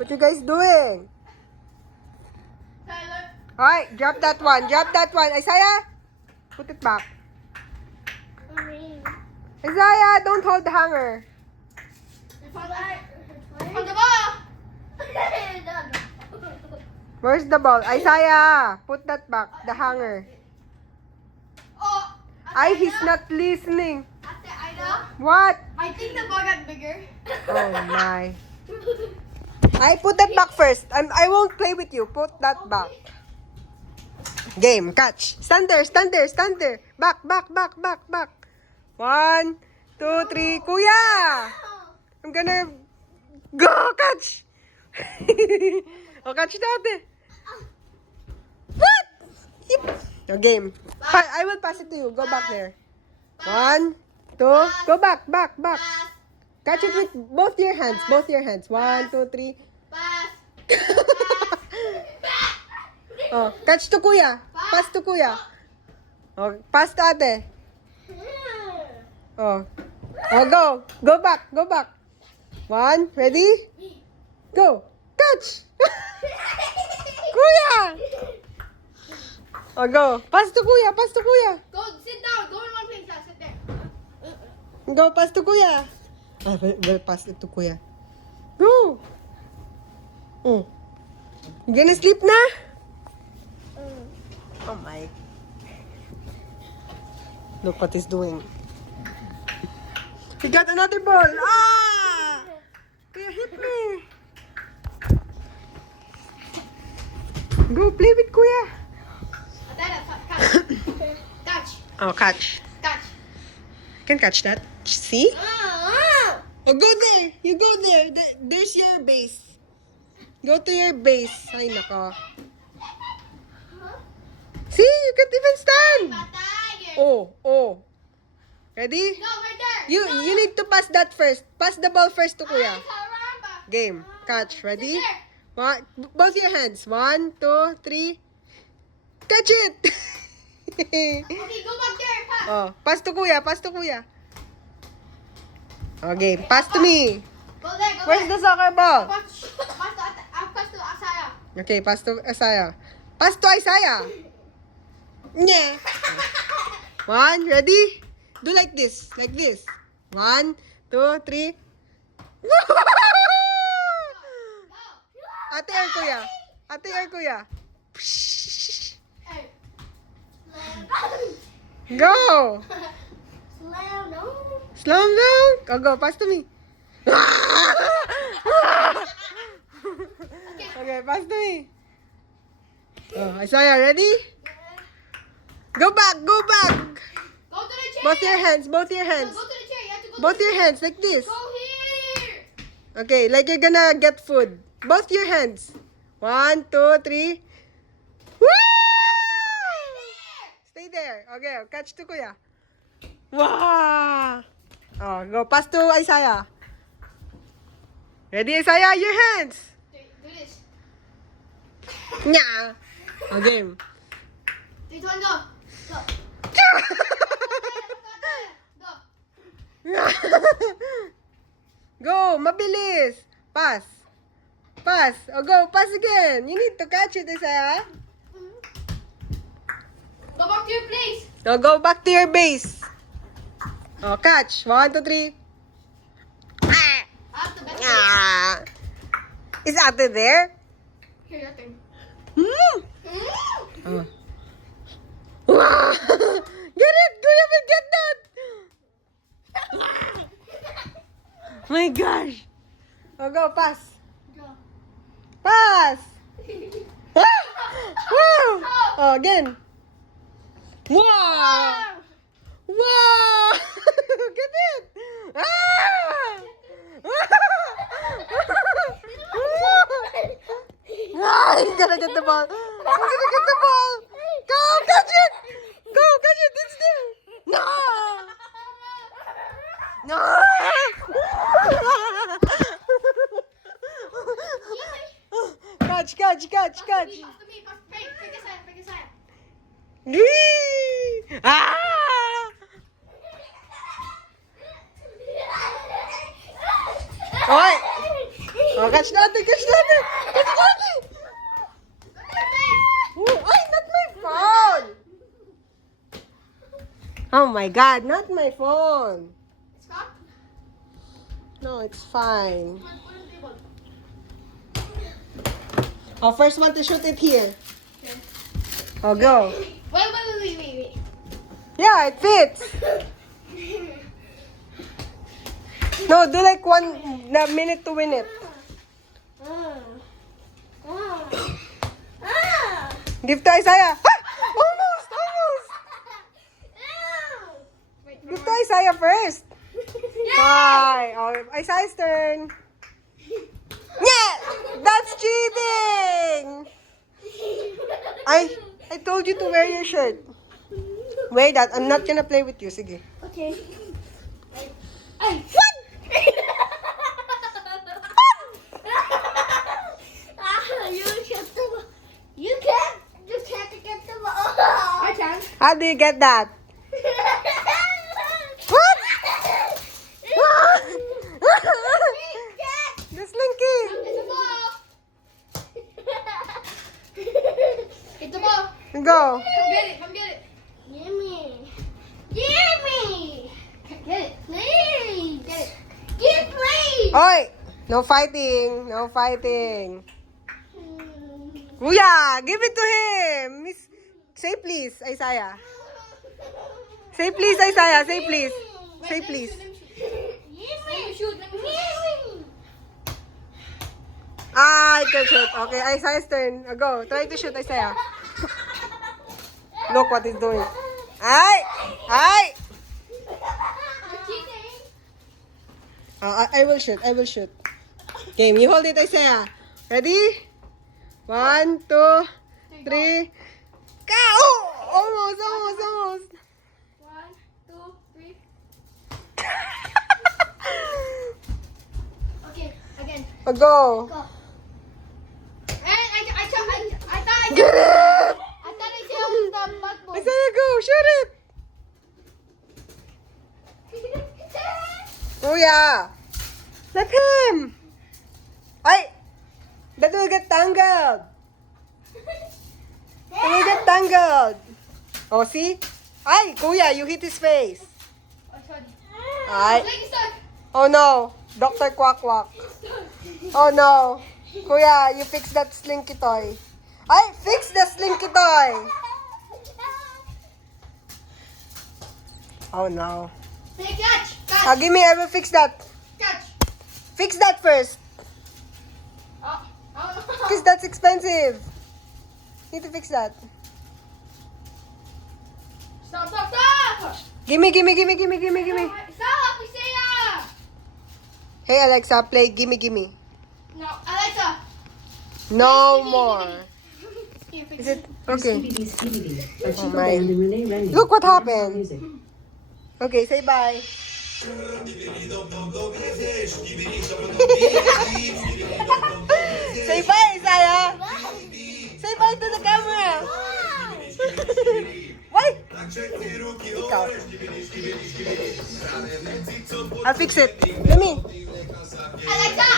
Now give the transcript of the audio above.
What you guys doing? Alright, drop that one. Drop that one. Isaiah, put it back. Isaiah, don't hold the hanger. Where's the ball? Isaiah, put that back. The hanger. Ay, he's not listening. What? I think the ball got bigger. Oh my. I put that back first. I won't play with you. Put that back. Game. Catch. Stand there. Stand there. Stand there. Back. Back. Back. Back. Back. 1, 2, 3. Kuya! I'm gonna go catch. Oh, catch natin. What? No, game. I will pass it to you. Go back there. 1, 2. Go back. Back. Back. Catch it with both your hands. Both your hands. 1, 2, 3. Oh, catch to kuya. Pass to kuya. Oh, pass to ate. Oh. Oh, go. Go back. Go back. 1, ready? Go. Catch. Kuya. Oh, go. Pass to kuya. Pass to kuya. Go, sit down. Go in one place. Sit there. Go, pass to kuya. Ah, we'll pass it to kuya. Go. Oh. You gonna sleep na? Oh my. Look what he's doing. He got another ball. Ah! Kuya, hit me. Go play with kuya. Catch. Oh, catch. Catch. Can catch that. See? Oh, go there. You go there. There's your base. Go to your base. Ay, nako. See? You can't even stand. Oh, oh. Ready? No, right there. You need to pass that first. Pass the ball first to kuya. Game. Catch. Ready? One, both your hands. 1, 2, 3. Catch it! Okay, go back there. Pass. Oh, pass to kuya. Pass to kuya. Okay, pass to me. Go there. Go Where's there. the soccer ball? Pass to Asaya. Okay, pass to Isaiah. Pass to Isaiah. Yeah. 1, ready? Do like this. Like this. 1, 2, 3. Ate air kuya. Ate air kuya. Hey. Go. Slam, no. Slam down. Oh, go. Pass to me. Okay, pass to me. Oh, Isaiah, ready? Go back. Go back. Go to the chair. Both your hands. Both your hands. Go to the chair. You have to go Both to your hands. Like this. Go here. Okay, like you're gonna get food. Both your hands. 1, 2, 3. Woo! Stay there. Okay, catch to kuya. Wow! Oh, go pass to Isaiah. Ready, Isaiah? Your hands. Do this. Nya. Oh, game. 3, 2, 1, go. Go. Go. Go, mabilis. Pass. Pass. Oh, go. Pass again. You need to catch it, Isaiah. Go back to your place. Oh, go back to your base. Oh, catch. 1, 2, 3. Ah! Out the best place. Ah! Is Ate there? Here, your turn. Hmm. Oh. Wow! Get it! Kuya will get that! My gosh! Oh, go, pass. Go. Pass! Ah! Wow! Oh, again. Wow! Wow! Get it! Ah! Ah, he's gonna get the ball. He's gonna get the ball. Go, catch it. Go, catch it. It's there. No. No. Catch, catch, catch, catch. Pass to me. Pass. Pick a side. Pick a side. Whee! Ah! Oy! Oh, catch natin, catch Leonard! It's Jackie! Go to your place. Oh, ay, not my phone! Oh my God, not my phone. Stop. No, it's fine. Come on, put it on the table. Oh, first one to shoot it here. Okay. Oh, go. Wait. Yeah, it fits. No, do like minute to win it. Give to Isaiah. Ah! Almost. Wait, Give to Isaiah first. Bye. Oh, Isaiah's turn. Yeah, that's cheating. I told you to wear your shirt. Wear that. I'm not gonna play with you. Sige. Okay. What? You can't just have to get the ball. I can. How do you get that? What? The slinky. Get the ball. Get the ball. Go. Come get it. Gimme. Get it. Please. Get it. Get it, please. Oi! No fighting. No fighting. Kuya, give it to him. Miss, say please, Isaiah. Say please, Isaiah. Say please. Say please. Let me shoot. Ah, I can shoot. Okay, Isaiah's turn. Go. Try to shoot, Isaiah. Look what he's doing. Ay! You're cheating. I will shoot. Okay, you hold it, Isaiah. Ready? 1, 2, 3. Go! Oh, almost. 1, 2, 3. Okay, again. Go. Go. I thought Get it! I thought I said the backbone. Isaiah, go. Shoot it. Kuya. Let him. Ay! That will get tangled. It will get tangled. Oh, see? Ay, Kuya, you hit his face. Oh, sorry. Ay. Leg is stuck. Oh no. Dr. Quack Quack. Oh no. Kuya, you fix that slinky toy. Ay, fix the slinky toy. Oh no. Hey, catch. Give me, I will fix that. Catch. Fix that first. Oh, no. Because that's expensive. Need to fix that. Stop. Gimme. Stop, Isaiah. Hey Alexa, play gimme. No, Alexa. No more. Here, fix Is it okay? Oh Oh my. Look what happened. Okay, say bye. Say bye, Isaiah. Say bye to the camera. Why? Ikaw. I'll fix it. Let me. Alexa.